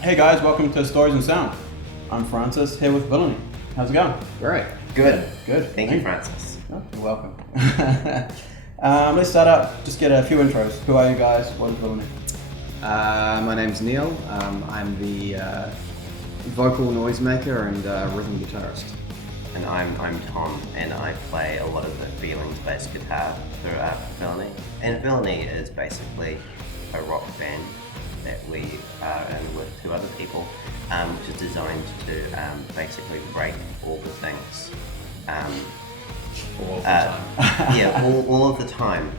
Hey guys, welcome to Stories and Sound. I'm Francis, here with Villainy. How's it going? Great. Good. Good. Thank you, Francis. Oh, you're welcome. Let's start out, just get a few intros. Who are you guys? What is Villainy? My name's Neil. I'm the vocal noisemaker and rhythm guitarist. And I'm Thom, and I play a lot of the feelings-based guitar throughout Villainy. And Villainy is basically a rock band that we are in with two other people, which is designed to basically break all the things. All of the time. Yeah, all of the time,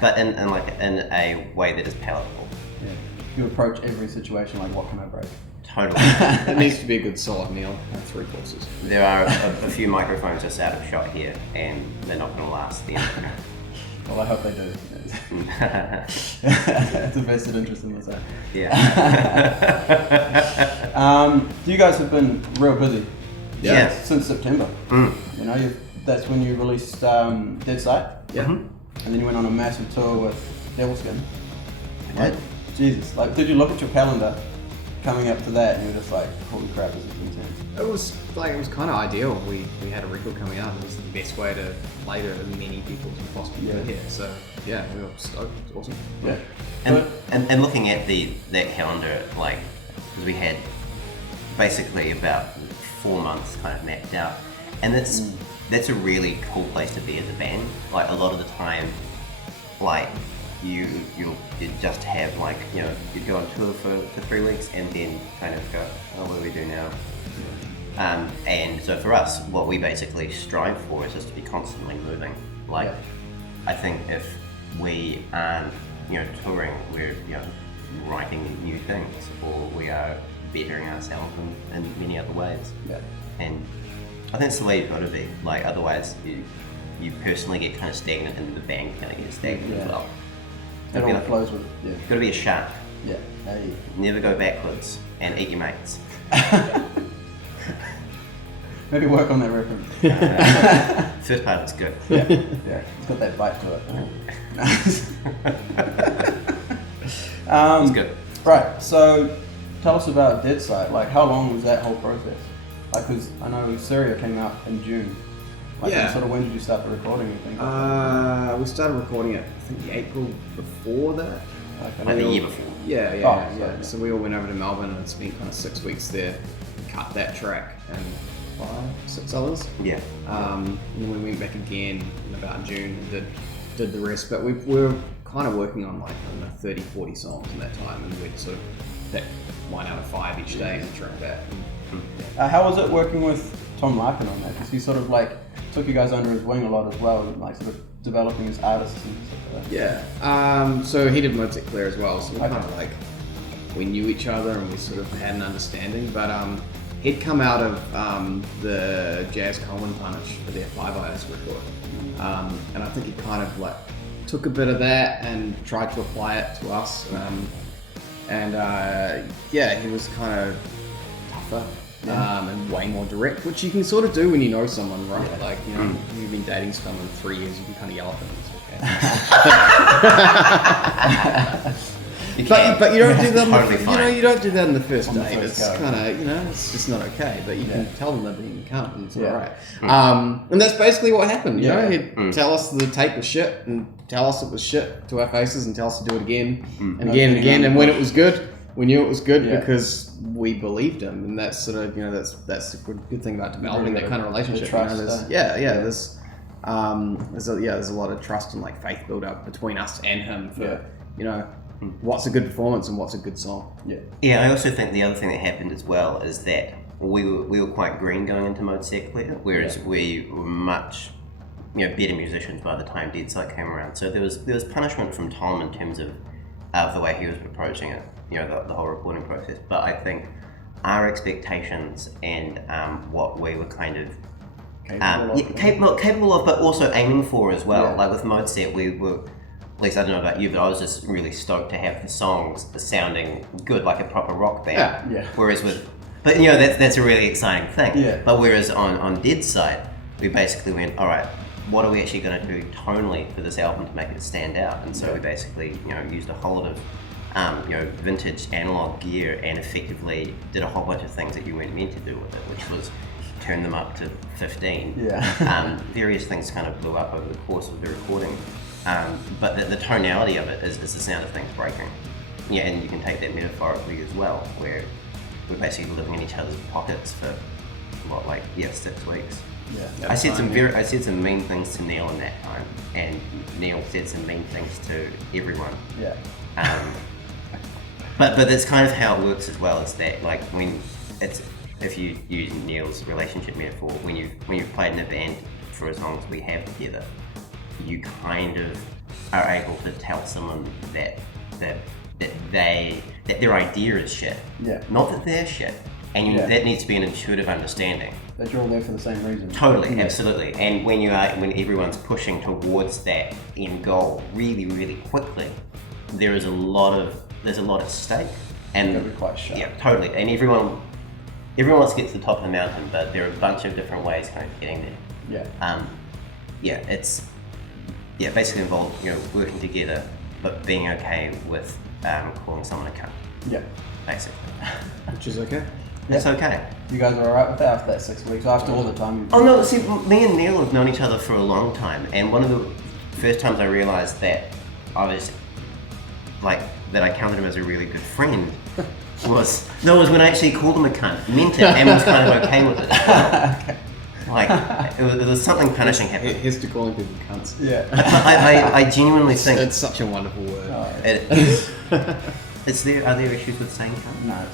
but in a way that is palatable. Yeah. You approach every situation like, what can I break? Totally. It needs to be a good solid meal. 3 courses. There are a few microphones just out of shot here, and they're not going to last the end. Well, I hope they do. It's a vested interest in this. Yeah. You guys have been real busy. Yeah. Since September. You know, that's when you released Dead Sight. Yeah. And then you went on a massive tour with Devil Skin. I did. Jesus, like, did you look at your calendar coming up to that and you were just like, holy crap, this is intense? It was kind of ideal. We had a record coming out. It was the best way to play to as many people as we possibly could here. So yeah, we were stoked. It was awesome. Yeah. And looking at that calendar, like, because we had basically about 4 months kind of mapped out, and that's a really cool place to be as a band. Like, a lot of the time, like, you just have, like, you know, you'd go on tour for 3 weeks and then kind of go, oh, what do we do now? And so for us, what we basically strive for is just to be constantly moving. Like, I think if we aren't, you know, touring, we're, you know, writing new things, or we are bettering ourselves in many other ways. Yeah. And I think it's the way you've got to be. Like, otherwise you personally get kind of stagnant, and the band kind of gets stagnant as well. It all flows with it. Yeah. You've got to be a shark. Yeah. Hey. Never go backwards and eat your mates. Maybe work on that reference. First part is good. Yeah. It's got that bite to it. It's good. Right, so tell us about Dead Sight. Like, how long was that whole process? Like, because I know Syria came out in June. Like, Yeah. sort of when did you start the recording and things? We started recording it, I think, the April before that. Like the year before. Yeah. So we all went over to Melbourne and spent kind of 6 weeks there, cut that track, and 6 others. Yeah. And then we went back again in about June and did the rest. But we were kind of working on, like, I don't know, 30, 40 songs in that time, and we'd sort of pick 1 out of 5 each day and track that. How was it working with Tom Larkin on that? Because he sort of, like, took you guys under his wing a lot as well, and, like, sort of developing as artists and stuff like that. Yeah. So he did Moat Clear as well. So we kind of, like, we knew each other and we sort of had an understanding. But he'd come out of the Jazz Coleman Punish for their 5 Eyes record, and I think he kind of, like, took a bit of that and tried to apply it to us. He was kind of tougher. And way more direct, which you can sort of do when you know someone, right? Yeah. Like, you know, you've been dating someone 3 years, you can kind of yell at them. It's okay. but you don't do that. You don't do that in the first date. It's kind of, you know, it's just not okay. But you can tell them that you can't, and it's all right. And that's basically what happened. You know, he'd tell us the tape was shit, and tell us it was shit to our faces, and tell us to do it again and again and again. And when it was good, we knew it was good because we believed him, and that's sort of, you know, that's the good thing about developing that kind of relationship. Trust, you know, there's a lot of trust and, like, faith build up between us and him for you know, what's a good performance and what's a good song. Yeah. I also think the other thing that happened as well is that we were quite green going into Mode Clear, whereas we were much, you know, better musicians by the time Dead Sight came around. So there was punishment from Thom in terms of the way he was approaching it, you know, the whole recording process. But I think our expectations and what we were kind of capable of, but also aiming for as well. Yeah. Like with Mode Set, we were, at least I don't know about you, but I was just really stoked to have the songs sounding good, like a proper rock band. Yeah. Whereas but you know, that's a really exciting thing. Yeah. But whereas on Dead Sight, we basically went, all right, what are we actually going to do tonally for this album to make it stand out? And so we basically, you know, used a whole lot of vintage analog gear and effectively did a whole bunch of things that you weren't meant to do with it, which was turn them up to 15. Yeah. Various things kind of blew up over the course of the recording, but the tonality of it is the sound of things breaking. Yeah, and you can take that metaphorically as well, where we're basically living in each other's pockets for 6 weeks. Yeah. I said some mean things to Neil in that time, and Neil said some mean things to everyone. Yeah. But that's kind of how it works as well. Is that like if you use Neil's relationship metaphor, when you've played in a band for as long as we have together, you kind of are able to tell someone that their idea is shit. Yeah. Not that they're shit, and that needs to be an intuitive understanding. That you're all there for the same reason. Totally, absolutely. And when everyone's pushing towards that end goal really, really quickly, there's a lot at stake. And you'll be quite sharp. Yeah, totally. And everyone wants to get to the top of the mountain, but there are a bunch of different ways kind of getting there. Yeah. It's basically involved, working together, but being okay with calling someone a cunt. Yeah. Basically. Which is okay. It's okay. You guys are alright with that after that 6 weeks? After all the time Oh no, see, me and Neil have known each other for a long time, and one of the first times I realised that that I counted him as a really good friend was when I actually called him a cunt, meant it, and was kind of okay with it. Okay. Like, it was something punishing happening. Here's to calling people cunts. Yeah. I genuinely think it's such a wonderful word. Oh, it is. Are there issues with saying cunt? No.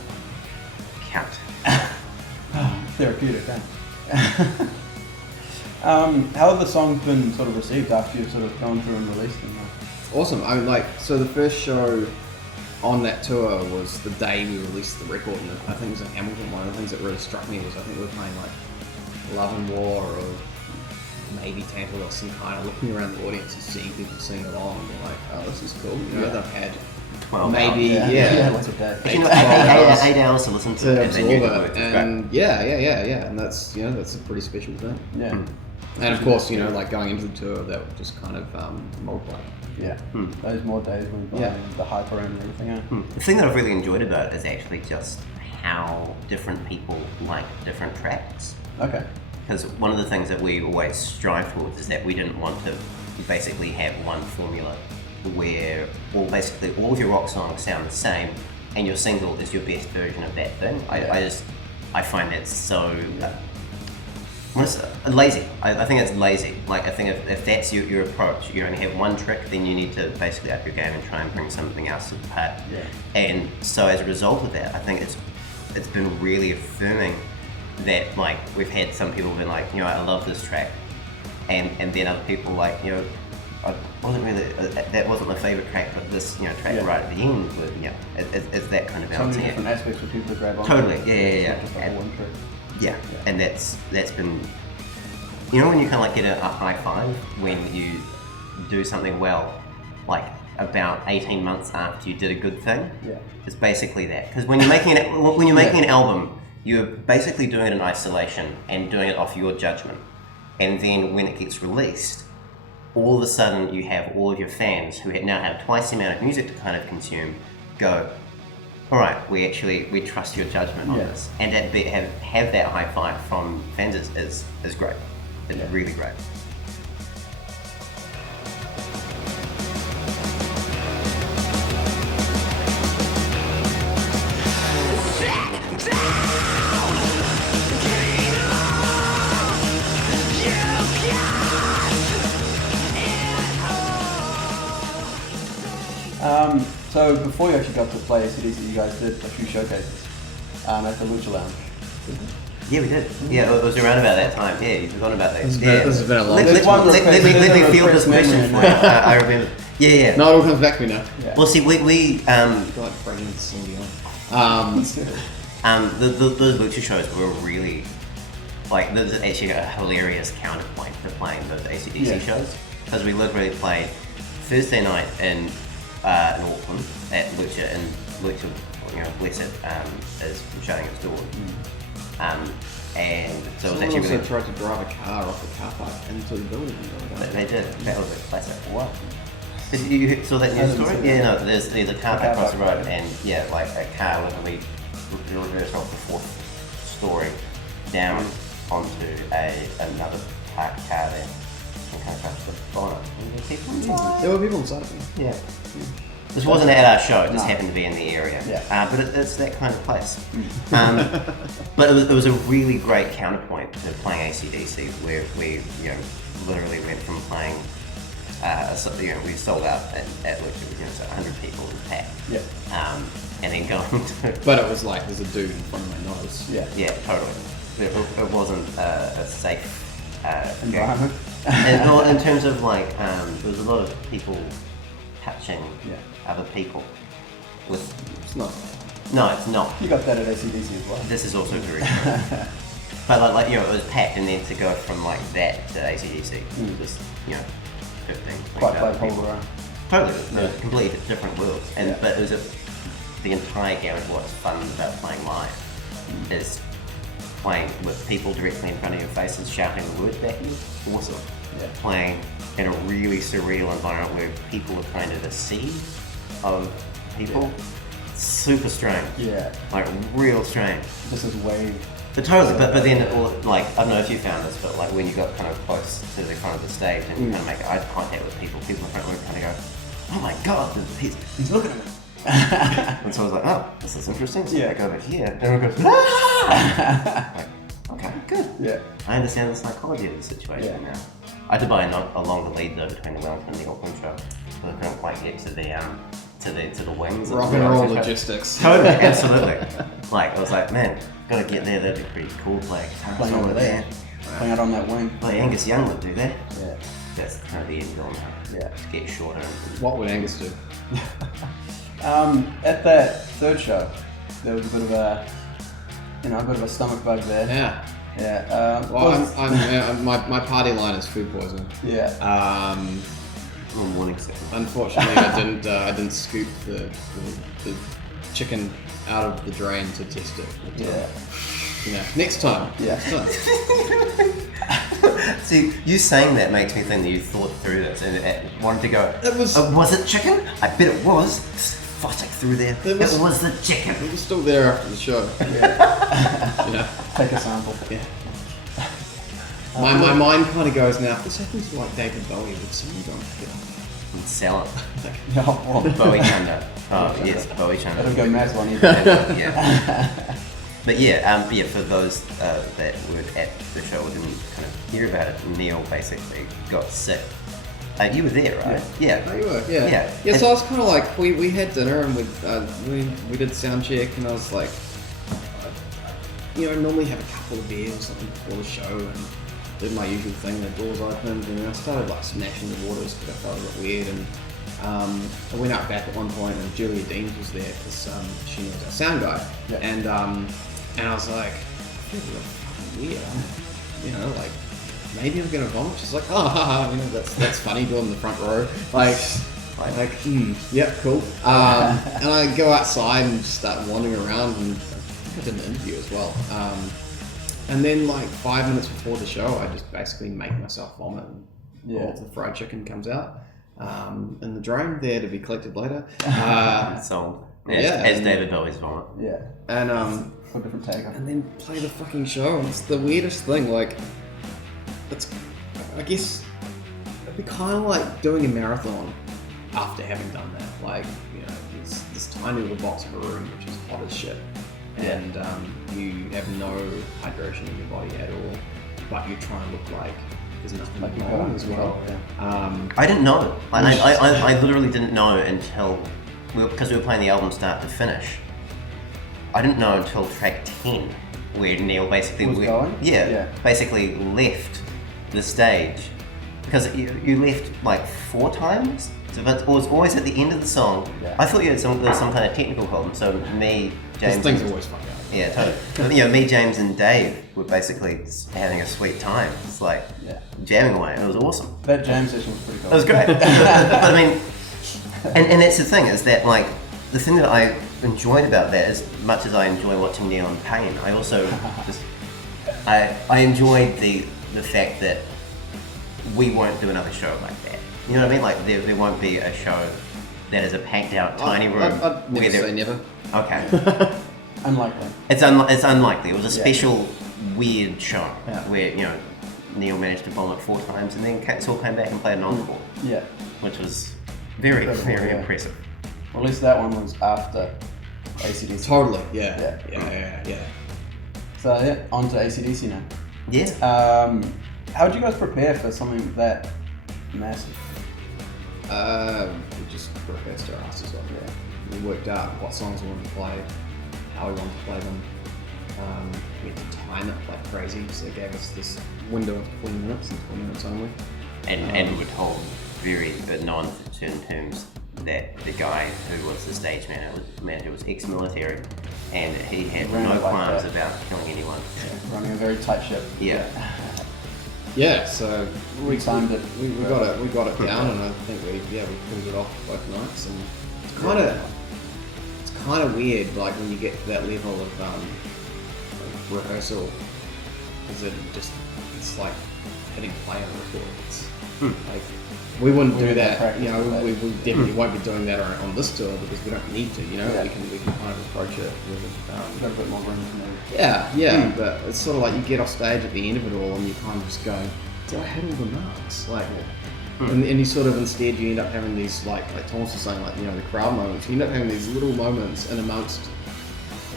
Cunt. Therapeutic, eh? How have the songs been sort of received after you've sort of gone through and released them? Awesome. I mean, so the first show on that tour was the day we released the record, and I think it was in Hamilton. One of the things that really struck me was I think we were playing like Love and War or maybe Tampa or some kind of looking around the audience and seeing people sing along and being like, oh, this is cool. They've had 12 maybe hours. Yeah, lots of days. 8 hours to listen to to it. absorb it, and and that's that's a pretty special thing. Yeah. And of course, like going into the tour, that would just kind of multiply. Yeah. Those more days when the hype around and everything. The thing that I've really enjoyed about it is actually just how different people like different tracks. Okay. Because one of the things that we always strive towards is that we didn't want to basically have one formula where basically all of your rock songs sound the same and your single is your best version of that thing. I find that so lazy. I think it's lazy. Like, I think if that's your approach, you only have one trick, then you need to basically up your game and try and bring something else to the part. Yeah. And so as a result of that, I think it's been really affirming that, like, we've had some people been like, I love this track, and then other people like, I wasn't really, that wasn't my favourite track, but this, track right at the end, it's that kind of So balance. many different aspects for people to grab on. Totally, yeah. It's not just that one trick. Yeah, and that's been, when you kind of like get a high five when you do something well, like about 18 months after you did a good thing. Yeah. It's basically that. Because when you're making an album, you're basically doing it in isolation and doing it off your judgment. And then when it gets released, all of a sudden you have all of your fans who now have twice the amount of music to kind of consume go, all right, we trust your judgment on this. And have that high five from fans is great. It's really great. So before you actually got to play ACDC, you guys did a few showcases at the Lucha Lounge. Yeah, we did. Yeah, it was around about that time. Yeah, you've forgotten about that. This has been a long Let me field this question for you. I remember. Yeah. No, it all comes back to me now. Yeah. Well, see, we Like bringing the Cindy on. those Lucha shows were really, like, there's actually a hilarious counterpoint to playing those ACDC shows, because we literally played Thursday night in Auckland at Lucha, and Lucha, bless it, is shutting its doors. And so it was actually really. Tried to drive a car off the car park into the building. They did. That was a classic. What? You saw that I news didn't story? see Yeah, that. no, there's a car that crossed the road and yeah, like a car literally reversed off the 4th story down onto another parked car there and kind of crashed the bonnet. And there were people inside. There were people inside. Yeah. This wasn't at our show, it just No. happened to be in the area. Yeah. But it's that kind of place. But it was a really great counterpoint to playing AC/DC, where we, literally went from playing, we sold out at which it was, 100 people in the pack. Yeah. And then going to... But it was like, there's a dude in front of my nose. Yeah. Yeah, totally. It wasn't a safe Environment. and well, in terms of like, there was a lot of people touching other people with... It's not. No, it's not. You got that at ACDC as well. This is also very true. But like, it was packed, and then to go from like that to AC/DC was just, 15. Quite 20,000 polar people. around. Totally, they're completely different worlds. And Yeah. but it was the entire gamut of what's fun about playing live is playing with people directly in front of your faces, shouting the words back at you. Awesome. Yeah. Playing in a really surreal environment where people are kind of a sea of people. Yeah. Super strange. Yeah. Like real strange. Just this wave. But totally, but then like, I don't know if you found this, but like when you got kind of close to the front of the stage and you kind of make eye contact with people in front of you kind of go, oh my god, He's looking at me. and so I was like, oh, this is interesting. So Yeah. I go over here, and everyone goes, ah! Like, okay, good. Yeah. I understand the psychology of the situation Yeah. now. I had to buy a longer lead though between the Wellington and the Auckland show, so I couldn't quite get to the wings. Rock of the and roll Wellington show. logistics. Totally, absolutely. Like I was like, man, gotta get there. That'd be pretty cool. Playing over there. Playing out on that wing. Like Angus Young would do that. Yeah. That's kind of the end goal now. Yeah. To get shorter. What would Angus do? At that third show, there was a bit of a stomach bug there. Yeah. Yeah. Well, my party line is food poisoning. Yeah. Morning sickness. Unfortunately, I didn't scoop the chicken out of the drain to test it. But, Yeah. next time. Yeah. Next time. See, you saying that makes me think that you thought through this and wanted to go. It was. Was it chicken? I bet it was. Photic through there. It was the chicken. It was still there after the show. Yeah. Take a sample. Yeah. My mind kind of goes now. If this happens to like David Bowie, would someone go and kill him? And sell it. Yeah. Well, Bowie Chunder. Oh yes, Bowie Chunder. that'll go mad one either. Yeah. But yeah, for those that were at the show and didn't kind of hear about it, Neil basically got sick. You were there, right? Yeah. Oh, you were, yeah. Yeah. So I was kind of like, we had dinner and we did sound check, and I was like, normally have a couple of beers or something before the show, and did my usual thing. The doors opened, and I started like smashing the waters because I felt a bit weird. And I went out back at one point, and Julia Deans was there because she knows our sound guy, Yeah. and I was like, I feel real fucking weird. Like maybe I'm gonna vomit. She's like, oh, haha, that's funny doing the front row. Yep, cool. And I go outside and just start wandering around, and I think I did an interview as well. And then like 5 minutes before the show, I just basically make myself vomit, and all the fried chicken comes out in the drain there to be collected later. Sold. Yeah. As David Bowie's vomit. Yeah. And For a different take. and then play the fucking show. And it's the weirdest thing. Like, I guess it'd be kind of like doing a marathon after having done that. Like, this tiny little box of a room which is hot as shit, and you have no hydration in your body at all, but you're trying to look like there's nothing Like you've wrong got as well. I didn't know. I literally didn't know until because we were playing the album start to finish. I didn't know until track 10 where Neil basically basically left the stage because you left like 4 times. So it was always at the end of the song. Yeah. I thought there was some kind of technical problem. So me, James, Things always fuck up. yeah, totally. Me, James, and Dave were basically having a sweet time. It's like jamming away. It was awesome. That jam session was pretty cool. It was great. But I mean, and that's the thing is that like the thing that I enjoyed about that, as much as I enjoy watching Neil in pain, I also just I enjoyed the fact that we won't do another show like that. You know what I mean? Like there won't be a show that is a packed out tiny room. I'd never say never. Okay. Unlikely. It's unlikely. It was a special weird show where Neil managed to bomb it 4 times and then Saul came back and played an encore. Yeah. Which was very impressive. Well, at least that one was after AC/DC. Totally. Yeah. So yeah, on to AC/DC now. Yeah. How did you guys prepare for something that massive? We just rehearsed our asses off. Yeah. We worked out what songs we wanted to play, how we wanted to play them. We had to time it like crazy, so it gave us this window of 20 minutes and 20 minutes only. And we were told but no uncertain terms that the guy who was the stage manager was ex-military, and he had no qualms about killing anyone. Yeah, running a very tight ship. Yeah. Yeah, so we timed it. We got it down, and I think we pulled it off both nights. And it's kind of weird, like when you get to that level of rehearsal, because it's like hitting play on a record. It's like we wouldn't do that. We definitely won't be doing that on this tour because we don't need to. We can kind of approach it with got a bit more room to move. Yeah, but it's sort of like you get off stage at the end of it all and you kind of just go, did I hit all the marks? Like, and you sort of instead you end up having these like Thomas was saying, the crowd moments. You end up having these little moments in amongst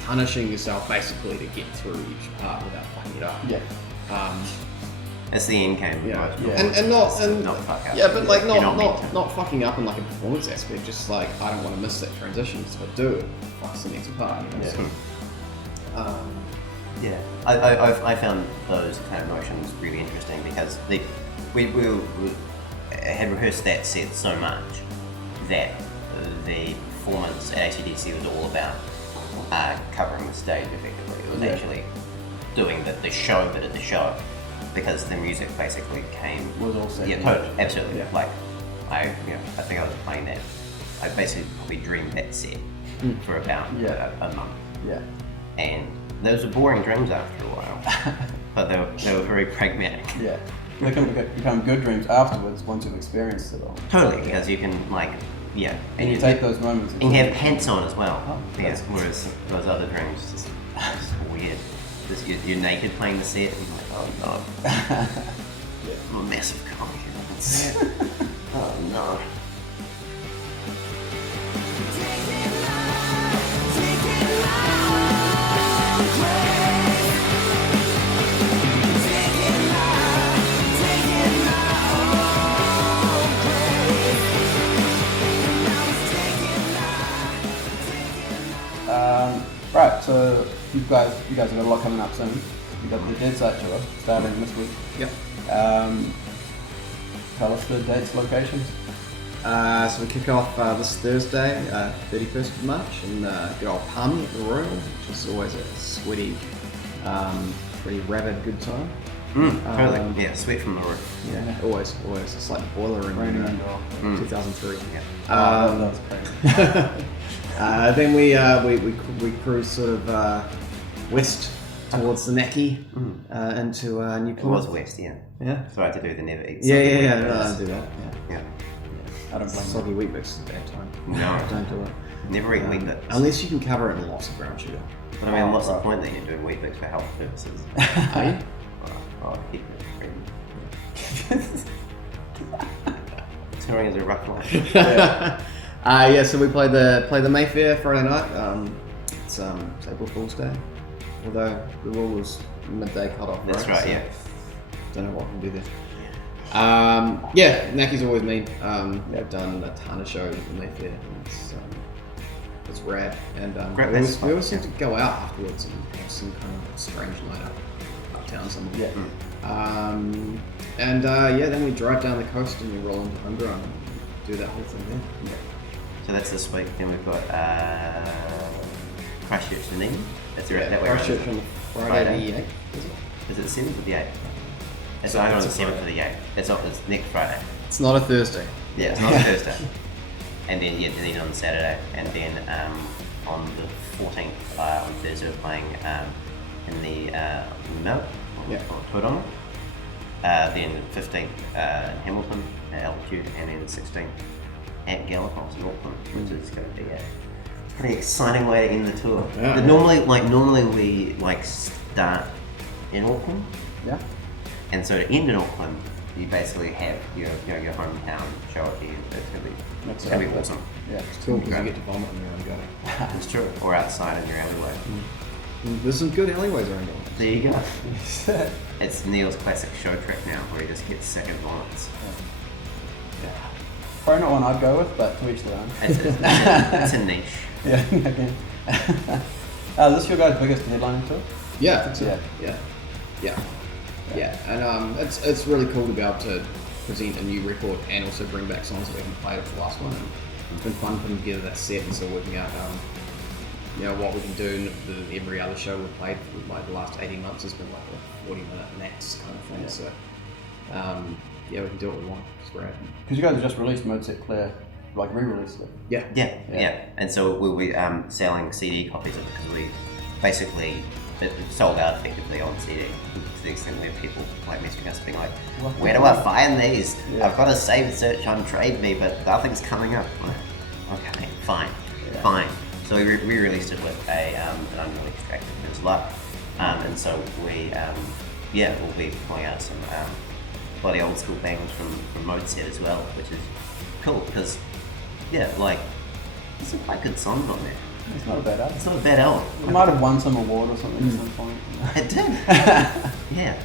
punishing yourself basically to get through each part without fucking it up. Yeah. That's the end game. And not fuck up. Yeah, but like not fucking up in like a performance aspect. Just like I don't want to miss that transition. So I do. Fuck's the next part. I found those kind of motions really interesting because we had rehearsed that set so much that the performance at AC/DC was all about covering the stage effectively. It was actually doing the show bit of the show. Because the music basically was all set. Yeah, totally, absolutely. Yeah. Like, I think I was playing that. I basically probably dreamed that set for about a month. Yeah. And those were boring dreams after a while, but they were very pragmatic. Yeah. They can become good dreams afterwards once you've experienced it all. Totally, because you can and you take those moments. And you have pants on as well. Whereas those other dreams just weird. You're naked playing the set, and you're like, oh god. I'm a massive cock. Oh no. Right, so you guys have got a lot coming up soon. You got the Dead Side tour starting this week. Yep. Tell us the dates, locations. So we kick off this Thursday, 31st of March, in good old Palmy at the Royal, which is always a sweaty, pretty rabid good time. Totally. Sweat from the roof. Yeah, always. It's like the boiler in 2003. Yeah. That was crazy. Then we cruise sort of west towards the Naki into New Plymouth. It was west, yeah. Yeah. So I had to do the never eat. Yeah. No, I do that. Yeah. I don't blame Soggy wheat bix is a bad time. No. Don't do it. Never eat wheat bix. Unless you can cover it in lots of brown sugar. But I mean, what's the point that you're doing wheat bix for health purposes? Are you? Keep it. Touring is a rough life. So we play the Mayfair Friday night. It's April Fool's Day. Although the rule was midday cut off. That's right. So Yeah. Don't know what we can do there. Naki's always mean. They've done a ton of shows at the Mayfair. It's rad, and we always seem to go out afterwards and have some kind of strange night uptown somewhere. Yeah. Then we drive down the coast and we roll into Homegrown and do that whole thing there. Yeah. So that's this week. Then we've got Christchurch and then that's that way. Christchurch on Friday the 8th. Is it the 7th or the 8th? It's either on the 7th or the 8th. It's next Friday. It's not a Thursday. Yeah, it's not a Thursday. And then on Saturday, and then on the 14th on Thursday we're playing in the Melt or Tauranga. Then 15th in Hamilton, at Altitude, and then the 16th at Galapagos in Auckland, which is going to be a pretty exciting way to end the tour. Yeah. But normally we start in Auckland, and so to end in Auckland, you basically have your hometown show at the end. It's gonna be awesome. Yeah, It's cool because you get to vomit in your own gutter. It's true. Or outside in your alleyway. There's some good alleyways around here. There you go. It's Neil's classic show trick now, where he just gets sick and vomits. Probably not one I'd go with, but to each their own. It's a niche. Yeah, again. Is this your guys' biggest headlining tour? Yeah, I think so. Yeah. And it's really cool to be able to present a new record and also bring back songs that we haven't played at the last one. And it's been fun putting together that set and still working out, what we can do. And every other show we've played for the last 18 months has been like a 40-minute max kind of thing. Yeah. So, we can do what we want. It's great. Because you guys have just released Mode Set Clear, re-released it. Yeah. And so we'll be selling CD copies of it because we basically it sold out effectively on CD. To the extent we have people messaging us being like, where do I find these? Yeah. I've got a saved search on Trade Me, but nothing's coming up. Okay, fine. So we re-released it with an unreleased track that was luck. And so we'll be pulling out some bloody old school bangers from Mode Set as well, which is cool because there's some quite good songs on there. It's not a bad album. It's not a bad album. It might have won some award or something at some point. It did. Yeah.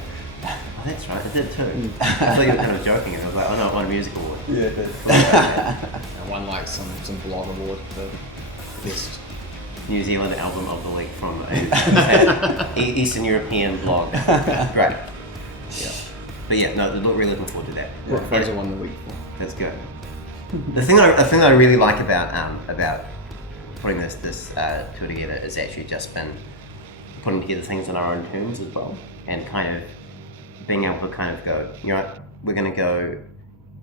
Oh, that's right. It did too. I thought you were kind of joking, and I was like, oh no, it won a music award. Yeah, it did. I won some blog award for best New Zealand album of the week from Eastern European blog. Great. Yeah. But really looking forward to that. Brooke Fraser won the week for. That's good. The thing I really like about putting this tour together is actually just been putting together things on our own terms as well, and kind of being able to kind of go, we're going to go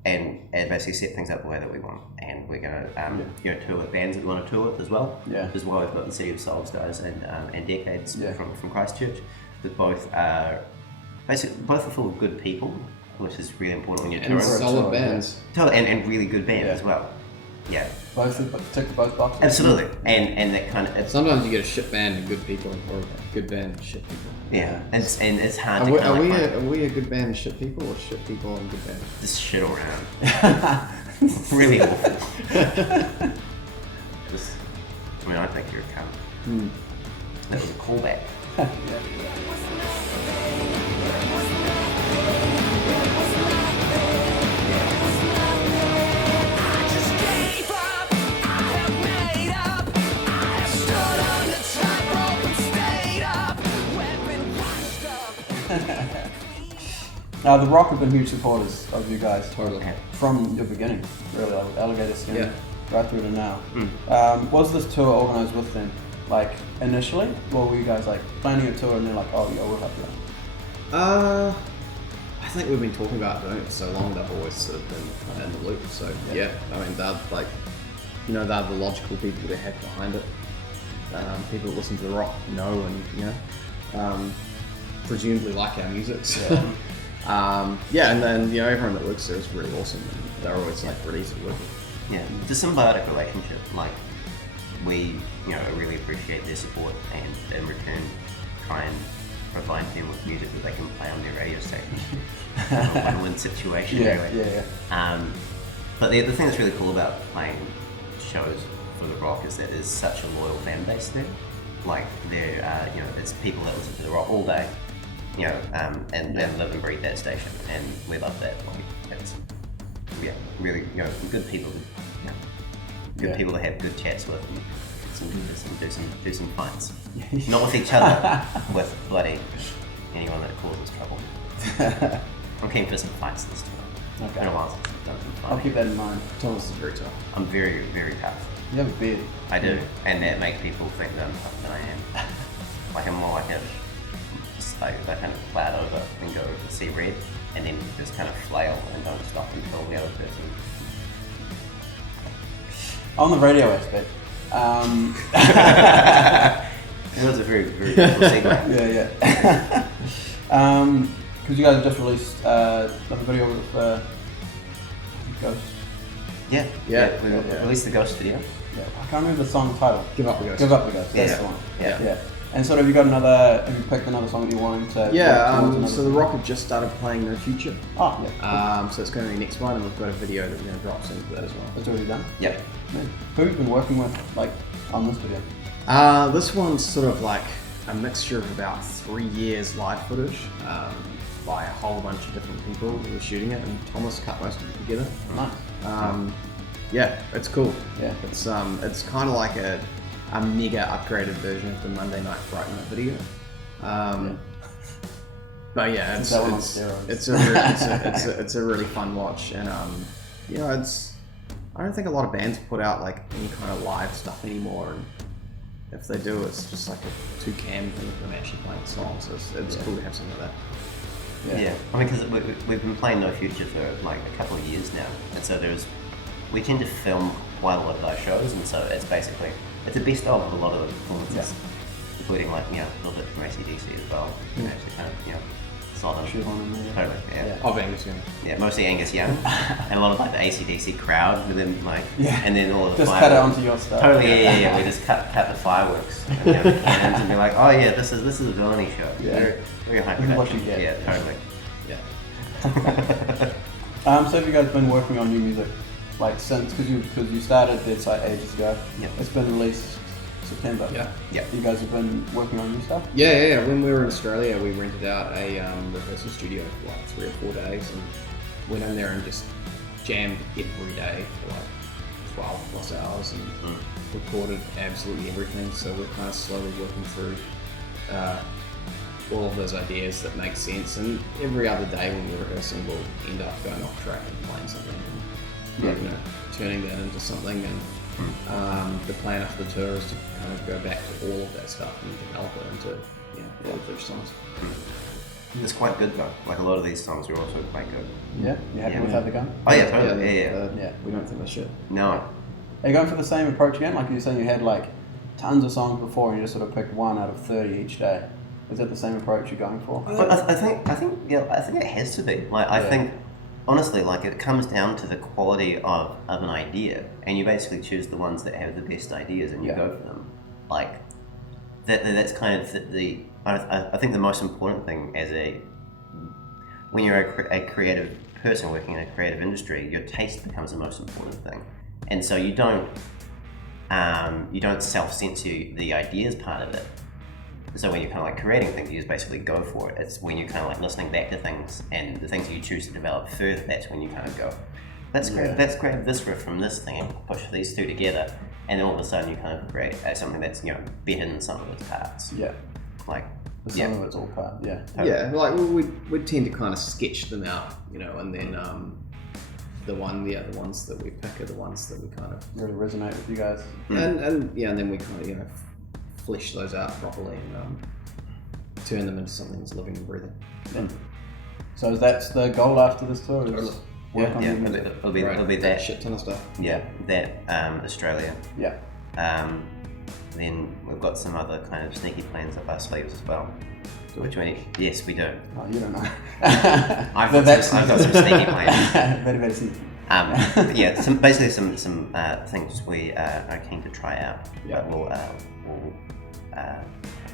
and basically set things up the way that we want, and we're going to tour with bands that we want to tour with as well. Yeah. As well, we've got the City of Souls guys and Decades from Christchurch, that both are full of good people, which is really important when you're touring. And solid bands. And really good bands as well. Yeah. Both tick both boxes. Absolutely. And that kind of sometimes you get a shit band and good people, or a good band and shit people. Yeah. And it's hard Are to we a good band and shit people, or shit people and good band? just shit all around. Really awful. I think you're a cunt. That was a callback. Now, The Rock have been huge supporters of you guys. Totally. From your beginning, really, like Alligator Skin, right through to now. Was this tour organised with them, initially? Or were you guys, planning a tour and they're like, oh, yeah, we'll help you out? I think we've been talking about doing it for so long, they've always sort of been in the loop, so they're they're the logical people to have behind it. People that listen to The Rock know and, presumably like our music, so. And then everyone that works there is really awesome, and they're always ready to work with. Yeah, it's a symbiotic relationship. We really appreciate their support, and in return try and provide them with music that they can play on their radio station. A win-win situation, really. But the thing that's really cool about playing shows for The Rock is that there's such a loyal fan base there. There's people that listen to The Rock all day. And live and breathe that station, and we love that. It's really good people. Good people to have good chats with, and do some fights. Not with each other, with bloody anyone that causes trouble. I'm keen for some fights this time. Okay. It's been a while since I've done some fighting. I'll keep that in mind. Thomas is very tough. I'm very, very tough. You have a beard. I do, and that makes people think that I'm tougher than I am. I'm more like I kind of cloud over and go see red, and then just kind of flail and don't stop until the other person. On the radio aspect, It was a very, very cool segue. Because you guys have just released a video with Ghost. Yeah. We released the Ghost video. Yeah, I can't remember the song title. Give Up the Ghost. Give Up the Ghost. That's the one. Yeah. And sort of, have you picked another song that you wanted to? So the Rock have just started playing No Future. Oh, yeah. So it's going to be the next one, and we've got a video that we're going to drop soon for that as well. It's already done? Yeah. Man. Who have you been working with, like, on this video? This one's sort of like a mixture of about 3 years live footage by a whole bunch of different people who were shooting it, and Thomas cut most of it together. Nice. Yeah, it's cool. Yeah. It's kind of like a mega upgraded version of the Monday Night Fright Night video. But yeah, it's a really fun watch, and I don't think a lot of bands put out like any kind of live stuff anymore, and if they do, it's just like a 2-cam thing of them actually playing songs. So it's cool to have something like that. Yeah. I mean, because we've been playing No Future for like a couple of years now, and so we tend to film quite a lot of our shows, and so it's the best of a lot of the performances, including like, a little bit from AC/DC as well. Actually kind of, solid. Totally, yeah. Of Angus Young. Yeah, mostly Angus Young. And a lot of like the AC/DC crowd with them, like, and then all of the just fireworks. cut it onto your stuff. Totally, yeah. We just cut the fireworks and the cannons and be like, oh yeah, this is a Villainy show. Yeah. Very high This is what production. you get. Yeah, totally. So have you guys been working on new music, like since, because you started Dead Site ages ago? Yeah. It's been released September. Yeah. You guys have been working on new stuff? Yeah. When we were in Australia, we rented out a rehearsal studio for like 3 or 4 days, and went in there and just jammed every day for like 12 plus hours and recorded absolutely everything. So we're kind of slowly working through all of those ideas that make sense, and every other day when we're rehearsing, we'll end up going off track and playing something and turning that into something. And the plan after the tour is to kind of go back to all of that stuff and develop it into full-fledged songs. It's quite good though. Like a lot of these songs are also quite good. Yeah, you happy with how they're going? Oh yeah, totally. Yeah. We don't think they should. No. Are you going for the same approach again? Like you were saying, you had like tons of songs before, and you just sort of picked one out of 30 each day. Is that the same approach you're going for? But I think it has to be. Like I think honestly, like it comes down to the quality of an idea, and you basically choose the ones that have the best ideas, and you go for them. Like that's kind of I think the most important thing when you're a creative person working in a creative industry, your taste becomes the most important thing, and so you don't self-censor the ideas part of it. So when you're kind of like creating things, you just basically go for it. It's when you're kind of like listening back to things and the things that you choose to develop further, that's when you kind of go, let's grab this riff from this thing and push these two together, and then all of a sudden you kind of create something that's better than some of its parts. Yeah. Like some of it's all part. Yeah. Yeah. Like we tend to kind of sketch them out, and then the ones that we pick are the ones that we kind of really resonate with you guys. And then we kind of flesh those out properly and turn them into something that's living and breathing. Yeah. So that's the goal after this tour? It'll be that shit ton of stuff. Yeah, that Australia. Yeah. Then we've got some other kind of sneaky plans up our sleeves as well. Yes, we do. Oh, you don't know. I've got some sneaky plans. Very sneaky. Basically some things we are keen to try out. Yeah. But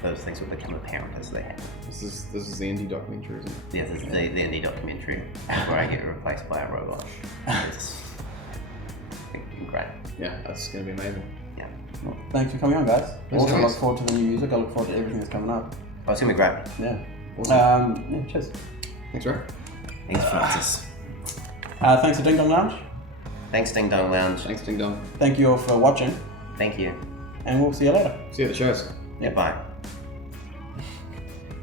those things will become apparent as they happen. This is the indie documentary, isn't it? Yeah, this is the indie documentary where I get replaced by a robot. It's great. Yeah, that's going to be amazing. Yeah. Well, thanks for coming on, guys. Also look forward to the new music. I look forward to everything that's coming up. Oh, it's going to be great. Yeah. Awesome. Cheers. Thanks, Ray. Thanks, Francis. Thanks to Ding Dong Lounge. Thanks, Ding Dong Lounge. Thanks, Ding Dong. Thank you all for watching. Thank you. And we'll see you later. See you at the shows. Yeah, bye.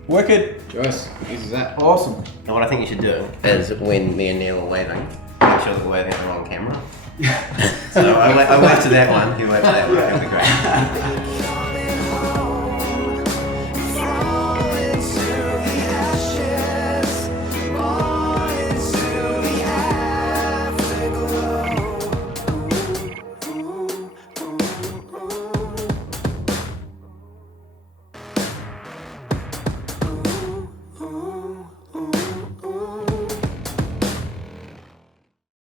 Wicked. Joyce, easy as that. Awesome. And what I think you should do is when me and Neil are waving, make sure that we're waving at the wrong camera. So I wave to that one, you wave to that one, it'll be great.